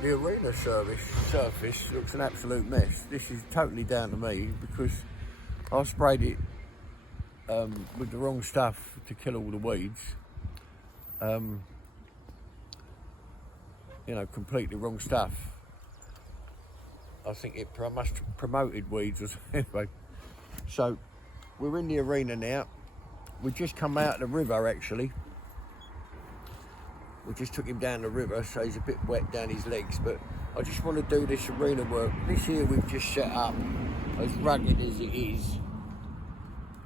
The arena surface looks an absolute mess. This is totally down to me because I sprayed it with the wrong stuff to kill all the weeds. You know, completely wrong stuff. I think it must have promoted weeds or something. Anyway, so we're in the arena now. We just come out of the river actually. We just took him down the river, so he's a bit wet down his legs, but I just want to do this arena work. This here we've just set up, as rugged as it is,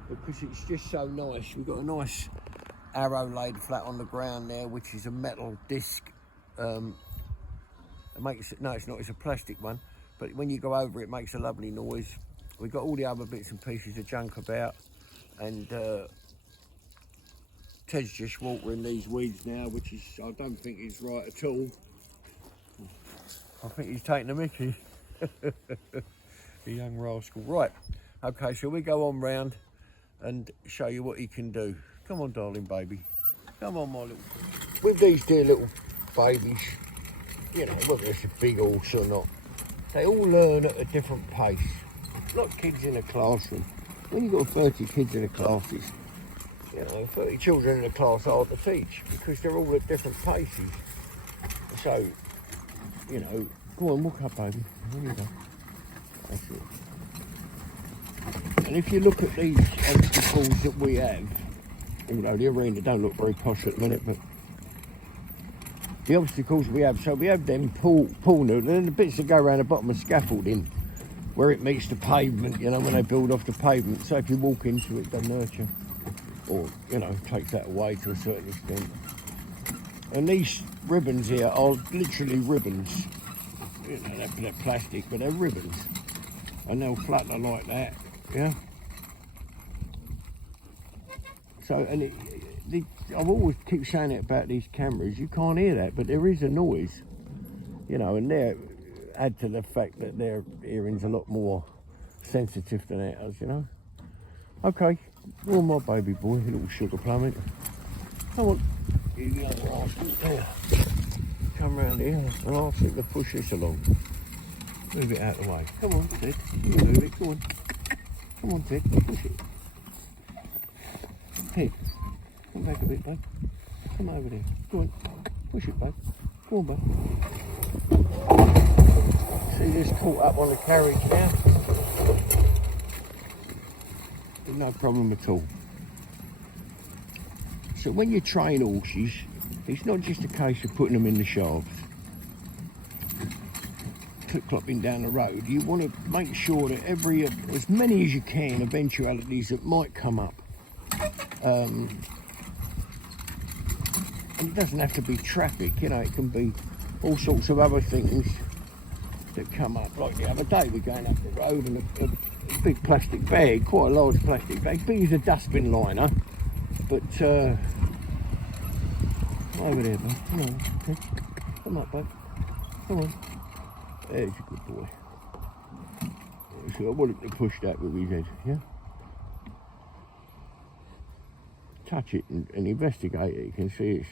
because it's just so nice. We've got a nice arrow laid flat on the ground there, which is a metal disc. No, it's not, it's a plastic one, but when you go over it, it makes a lovely noise. We've got all the other bits and pieces of junk about, and Ted's just watering these weeds now, which is, I don't think is right at all. I think he's taking the mickey. The young rascal. Right, okay, so we go on round and show you what he can do. Come on, darling baby. Come on, my little... With these dear little babies, you know, whether it's a big horse or not, they all learn at a different pace. Like kids in a classroom. When you've got 30 kids in a class, it's, you know, 30 children in a class are hard to teach because they're all at different paces. So, you know, go on, walk up, baby. There you go. That's it. And if you look at these obstacles that we have, although the arena don't look very posh at the minute, but the obstacles we have, so we have them pool noodles, and then the bits that go around the bottom of scaffolding, where it meets the pavement, you know, when they build off the pavement. So if you walk into it, doesn't hurt you. Or, you know, takes that away to a certain extent. And these ribbons here are literally ribbons. You know, they're plastic, but they're ribbons. And they'll flutter like that, yeah? So, and I've always keep saying it about these cameras, you can't hear that, but there is a noise. You know, and they add to the fact that their hearing's a lot more sensitive than ours, you know? Okay. Oh, my baby boy, a little sugar plum. Come on. You young rascal. There. Come round here and I'll think to push this along. Move it out of the way. Come on, Ted. You move it. Come on. Come on, Ted. Push it. Ted. Come back a bit, babe. Come over there. Go on. Push it, babe. Go on, babe. See this caught up on the carriage now? No problem at all. So when you train horses, it's not just a case of putting them in the shafts, clip-clopping down the road. You want to make sure that as many as you can, eventualities that might come up. And it doesn't have to be traffic, you know, it can be all sorts of other things that come up. Like the other day, we're going up the road and a big plastic bag, quite a large plastic bag, big as a dustbin liner, but over there, bud. Come on, okay. Come up, bud. Come on. There's a good boy. So I want him to push that with his head, yeah? Touch it and investigate it. You can see it's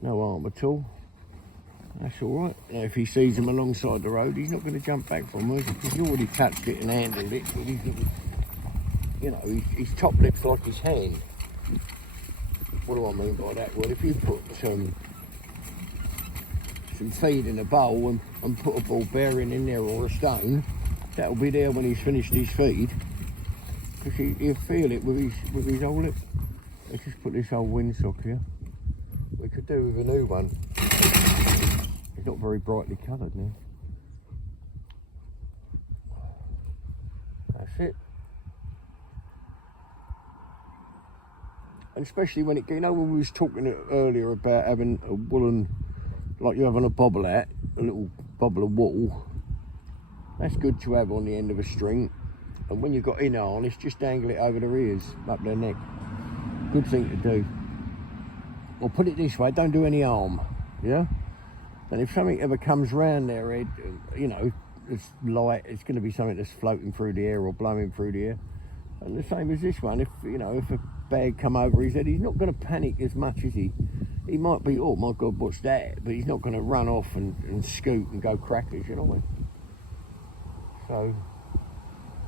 no harm at all. That's all right. Now, if he sees him alongside the road, he's not going to jump back from us because he's already touched it and handled it. But he's, you know, his top lip's like his hand. What do I mean by that? Well, if you put some feed in a bowl and put a ball bearing in there or a stone, that'll be there when he's finished his feed. Because he'll feel it with his old lip. Let's just put this old windsock here. We could do with a new one. It's not very brightly coloured now. That's it. And especially when you know, when we was talking earlier about having a woolen, like you have on a bobble hat, a little bobble of wool. That's good to have on the end of a string. And when you've got in harness, just dangle it over their ears, up their neck. Good thing to do. Or put it this way, don't do any harm, yeah? And if something ever comes round their head, you know, it's light, it's going to be something that's floating through the air or blowing through the air, And the same as this one, if a bag come over his head, he's not going to panic as much as he might be, oh my God, what's that? But he's not going to run off and scoot and go crackers, you know what I mean? So,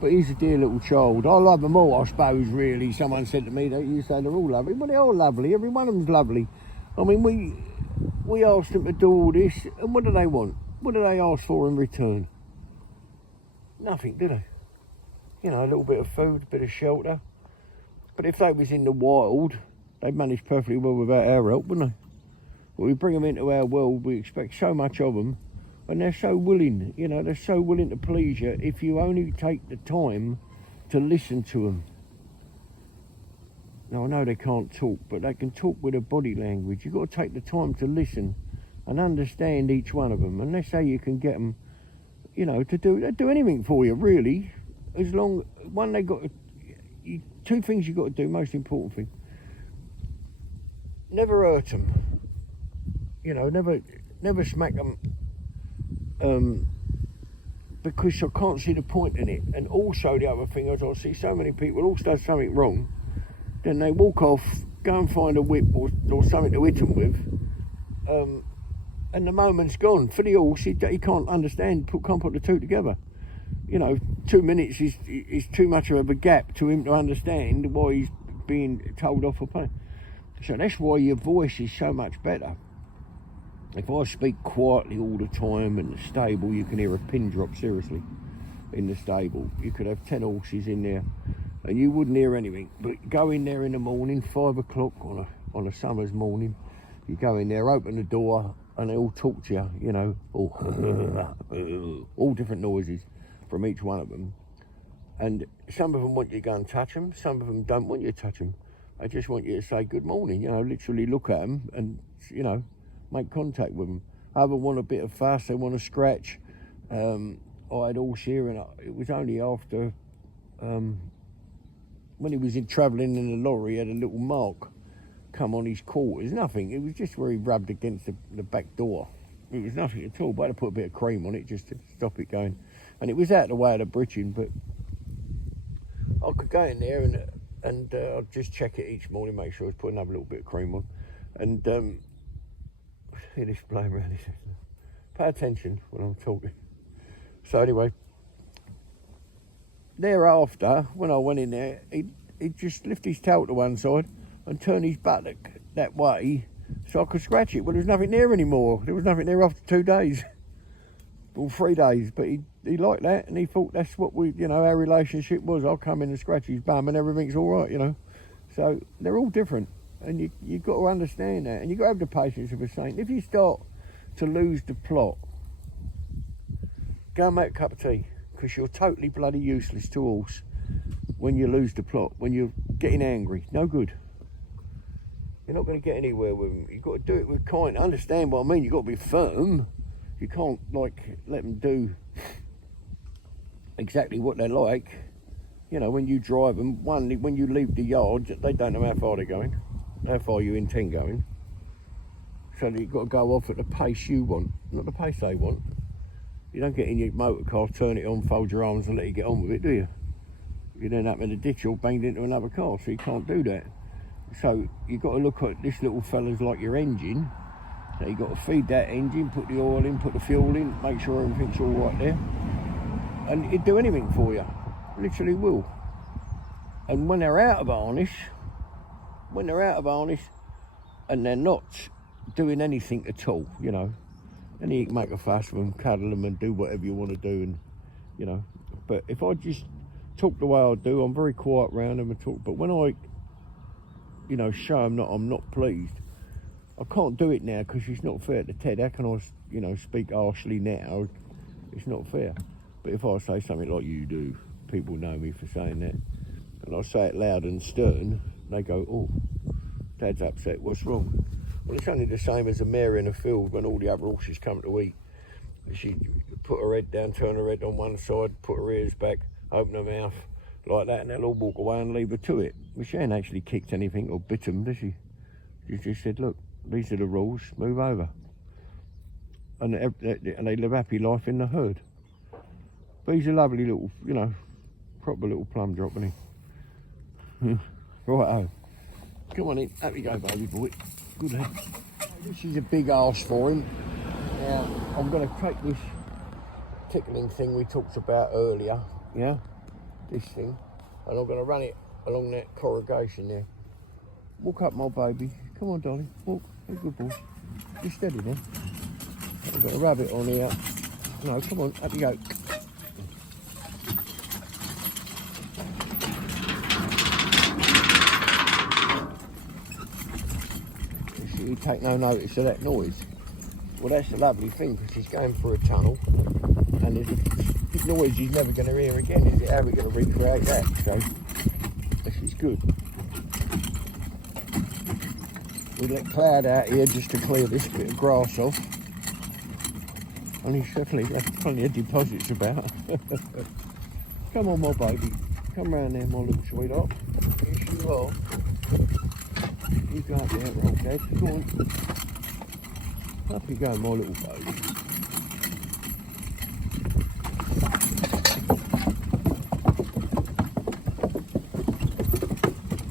but he's a dear little child. I love them all, I suppose, really. Someone said to me, that you say they're all lovely. Well, they're all lovely. Every one of them's lovely. I mean, we asked them to do all this, and what do they want? What do they ask for in return? Nothing, do they? You know, a little bit of food, a bit of shelter. But if they was in the wild, they'd manage perfectly well without our help, wouldn't they? But we bring them into our world, we expect so much of them, and they're so willing, they're so willing to please you if you only take the time to listen to them. Now, I know they can't talk, but they can talk with a body language. You've got to take the time to listen and understand each one of them. And let's say you can get them, to do anything for you, really. As long, two things you've got to do, most important thing. Never hurt them. Never smack them. Because I can't see the point in it. And also the other thing is, I see so many people all does something wrong, then they walk off, go and find a whip or something to hit them with, and the moment's gone. For the horse, he can't understand, can't put the two together. 2 minutes is too much of a gap to him to understand why he's being told off for pain. So that's why your voice is so much better. If I speak quietly all the time in the stable, you can hear a pin drop, seriously, in the stable. You could have 10 horses in there and you wouldn't hear anything. But go in there in the morning, 5 o'clock on a summer's morning, you go in there, open the door, and they all talk to you, all different noises from each one of them. And some of them want you to go and touch them, some of them don't want you to touch them. They just want you to say good morning, literally look at them and, make contact with them. Other want a bit of fuss, they want to scratch. I had horse here, and it was only after, when he was travelling in the lorry, he had a little mark come on his quarters. Nothing, it was just where he rubbed against the back door. It was nothing at all, but I had to put a bit of cream on it just to stop it going. And it was out of the way of the bridging, but I could go in there and I'd just check it each morning, make sure I was putting another little bit of cream on. And hear this blame around his head. Pay attention when I'm talking. So anyway, thereafter, when I went in there, he'd just lift his tail to one side and turn his buttock that way so I could scratch it. Well, there was nothing there anymore. There was nothing there after 2 days. Or 3 days, but he liked that, and he thought that's what our relationship was. I'll come in and scratch his bum and everything's all right, So they're all different, and you've got to understand that, and you've got to have the patience of a saint. If you start to lose the plot, go and make a cup of tea, because you're totally bloody useless to a horse when you lose the plot, when you're getting angry. No good. You're not going to get anywhere with them. You've got to do it with kind. Understand what I mean? You've got to be firm. You can't, let them do exactly what they like. When you drive them, when you leave the yard, they don't know how far they're going, how far you intend going. So you've got to go off at the pace you want, not the pace they want. You don't get in your motor car, turn it on, fold your arms and let you get on with it, do you? You'd end up in a ditch or banged into another car, so you can't do that. So you've got to look at this little fella's like your engine. So you've got to feed that engine, put the oil in, put the fuel in, make sure everything's all right there. And it'd do anything for you, literally will. And when they're out of harness, and they're not doing anything at all, then you can make a fuss with them, cuddle them and do whatever you want to do, and, But if I just talk the way I do, I'm very quiet around them and talk. But when I, show them that I'm not pleased, I can't do it now because it's not fair to Ted. How can I, speak harshly now? It's not fair. But if I say something like you do, people know me for saying that, and I say it loud and stern, they go, oh, Dad's upset, what's wrong? Well, it's only the same as a mare in a field when all the other horses come to eat. She put her head down, turn her head on one side, put her ears back, open her mouth, like that, and they'll all walk away and leave her to it. Well, she ain't actually kicked anything or bit them, does she? She just said, look, these are the rules, move over. And they live a happy life in the herd. But he's a lovely little, proper little plum drop, isn't he? Righto. Come on in. Up you go, baby boy. Good lad. This is a big arse for him. Now, I'm going to take this tickling thing we talked about earlier, yeah? This thing. And I'm going to run it along that corrugation there. Walk up, my baby. Come on, darling. Walk. You're a good boy. You're steady now. I'm going to rub it on here. No, come on. Up you go. You take no notice of that noise. Well, that's a lovely thing because he's going through a tunnel and there's a noise he's never going to hear again. Is it? How are we going to recreate that? So this is good. We let Cloud out here just to clear this bit of grass off, and he's certainly left plenty of deposits about. Come on, my baby. Come round there, my little sweetheart. Yes, you are. You go up there, roll, Dad. Go on. Up you go, my little baby.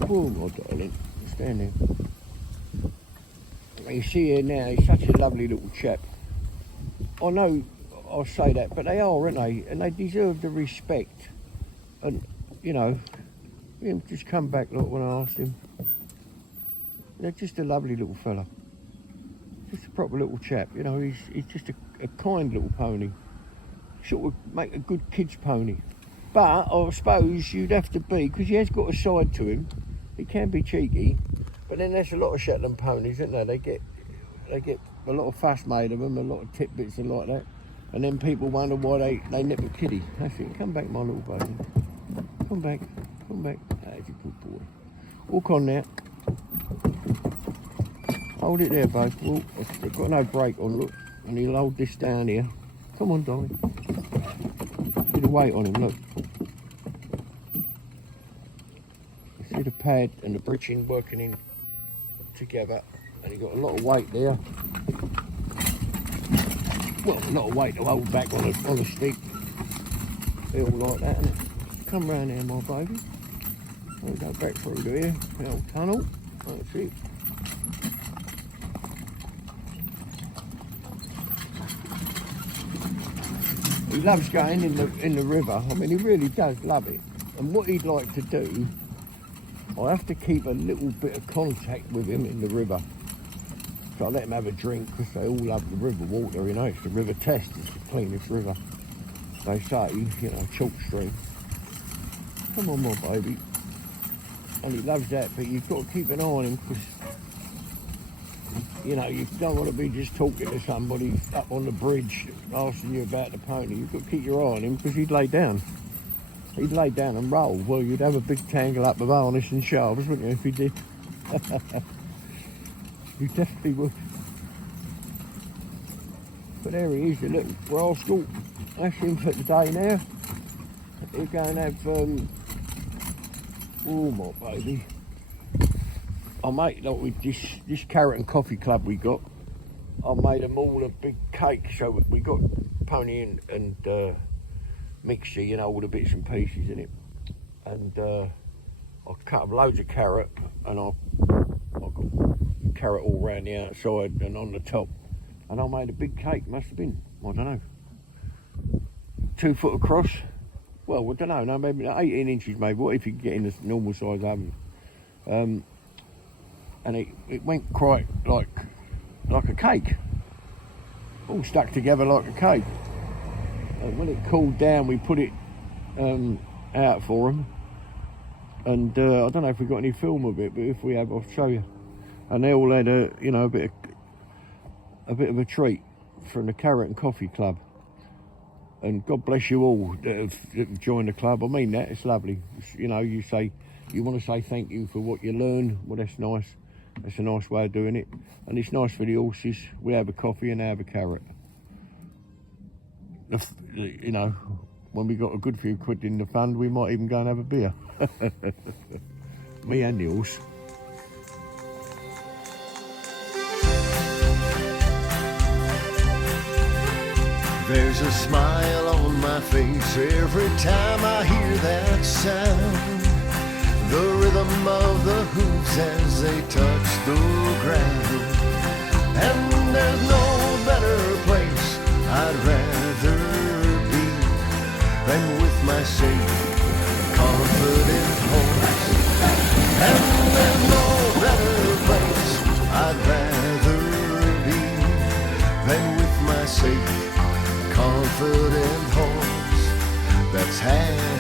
Oh, my darling. Stand there. You see here now, he's such a lovely little chap. I know I say that, but they are, aren't they? And they deserve the respect. And, you know, him just come back, look, when I asked him. They're just a lovely little fella. Just a proper little chap, you know, he's just a kind little pony. Sort of make a good kid's pony. But I suppose you'd have to be, because he has got a side to him. He can be cheeky. But then there's a lot of Shetland ponies, isn't there? They get a lot of fuss made of them, a lot of tidbits and like that. And then people wonder why they nip a kiddie. That's it. Come back, my little baby. Come back. Come back. That's a good boy. Walk on now. Hold it there, babe. Oh, I've got no brake on, look. And he'll hold this down here. Come on, darling. Bit of weight on him, look. You see the pad and the bridging working in together. And you've got a lot of weight there. Well, a lot of weight to hold back on a stick. Feel like that, innit? Come round here, my baby. I'll go back through there. The old tunnel. That's it. He loves going in the river. I mean, he really does love it. And what he'd like to do, I have to keep a little bit of contact with him in the river. So I let him have a drink because they all love the river water, you know. It's the river test. It's the cleanest river. They say, you know, chalk stream. Come on, my baby. And he loves that, but you've got to keep an eye on him because, you know, you don't want to be just talking to somebody up on the bridge asking you about the pony. You've got to keep your eye on him because he'd lay down. He'd lay down and roll. Well, you'd have a big tangle up of harness and shafts, wouldn't you, if he did? You definitely would. But there he is, the little rascal. That's him for today now. He'll go and have, oh my baby. I made, like with this carrot and coffee club we got, I made them all a big cake. So we got pony and mixture, you know, all the bits and pieces in it. And I cut up loads of carrot and I got carrot all round the outside and on the top. And I made a big cake, must have been, I don't know, 2 foot across. Well, I don't know, no, maybe 18 inches maybe. What if you could get in a normal size oven? And it went quite like a cake. All stuck together like a cake. And when it cooled down, we put it out for them. And I don't know if we got any film of it, but if we have, I'll show you. And they all had a bit of a treat from the Carrot and Coffee Club. And God bless you all that have joined the club. I mean that, it's lovely. You know, you want to say thank you for what you learn. Well, that's nice. That's a nice way of doing it. And it's nice for the horses. We have a coffee and they have a carrot. You know, when we got a good few quid in the fund, we might even go and have a beer. Me and the horse. There's a smile on my face every time I hear that sound. the rhythm of the hooves as they touch the ground. And there's no better place I'd rather be than with my safe, confident horse. And there's no better place I'd rather be than with my safe, confident horse that's had